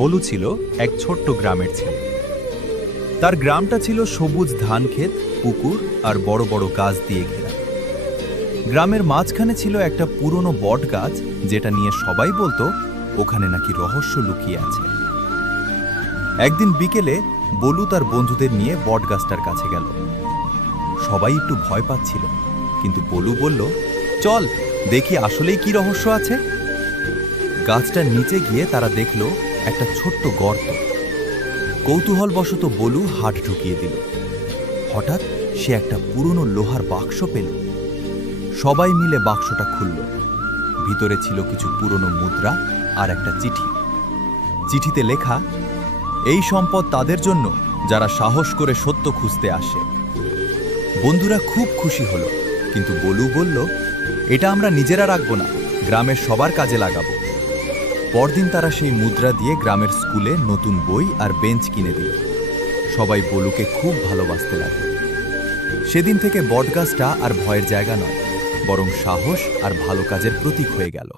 বলু ছিল এক ছোট্ট গ্রামের ছেলে। তার গ্রামটা ছিল সবুজ ধানক্ষেত, পুকুর আর বড় বড় গাছ দিয়ে ঘেরা। গ্রামের মাঝখানে ছিল একটা পুরনো বট গাছ, যেটা নিয়ে সবাই বলতো ওখানে নাকি রহস্য লুকিয়ে আছে। একদিন বিকেলে বলু তার বন্ধুদের নিয়ে বট গাছটার কাছে গেল। সবাই একটু ভয় পাচ্ছিল, কিন্তু বলু বলল, চল দেখি আসলেই কি রহস্য আছে। গাছটার নিচে গিয়ে তারা দেখল একটা ছোট্ট গর্ত। কৌতূহলবশত বলু হাত ঢুকিয়ে দিল। হঠাৎ সে একটা পুরনো লোহার বাক্স পেল। সবাই মিলে বাক্সটা খুলল। ভিতরে ছিল কিছু পুরনো মুদ্রা আর একটা চিঠি। চিঠিতে লেখা, এই সম্পদ তাদের জন্য যারা সাহস করে সত্য খুঁজতে আসে। বন্ধুরা খুব খুশি হলো, কিন্তু বলু বলল, এটা আমরা নিজেরা রাখবো না, গ্রামের সবার কাজে লাগাবো। পরদিন তারা সেই মুদ্রা দিয়ে গ্রামের স্কুলে নতুন বই আর বেঞ্চ কিনে দিল। সবাই বলুকে খুব ভালোবাসতে লাগলো। সেদিন থেকে বটগাছটা আর ভয়ের জায়গা নয়, বরং সাহস আর ভালো কাজের প্রতীক হয়ে গেল।